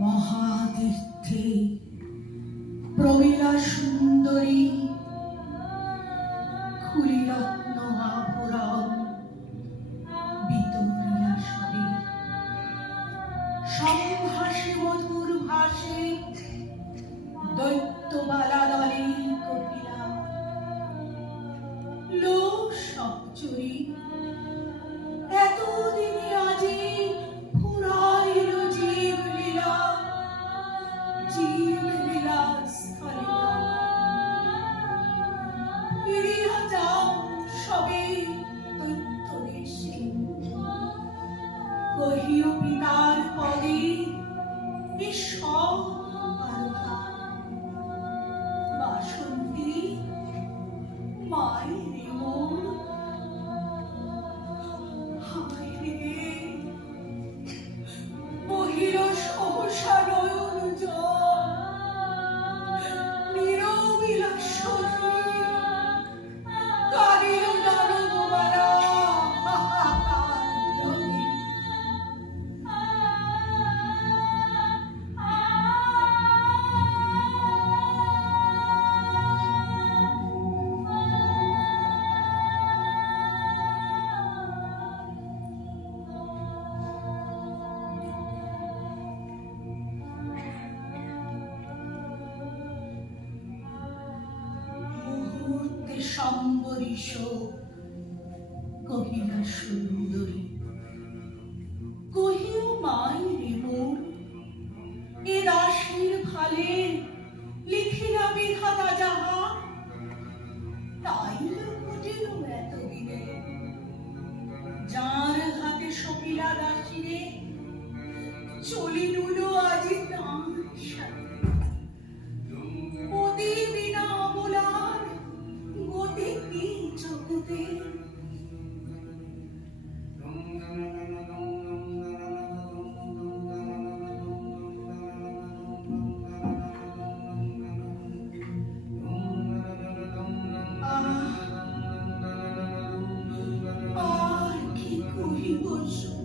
মহাতীর্থে প্রমীলা সুন্দরী খুলিরত্ন আভরণ বিতরিলা সবে সংভাসে মধুর ভাসে দৈত্যবালা দলে কপিলা। লো সবচুরি এতদিনে কহিও পিতার পদে সব বাসন্তী মায়ের মন বহির সহসা সম্বরিষ, কহিলা সুন্দরী। কহিও মাই রে লিখিলা বিধাতা যাহা, তাই ঘটিল এতদিনে। যার হাতে সকিলা দাসিরে সাথে house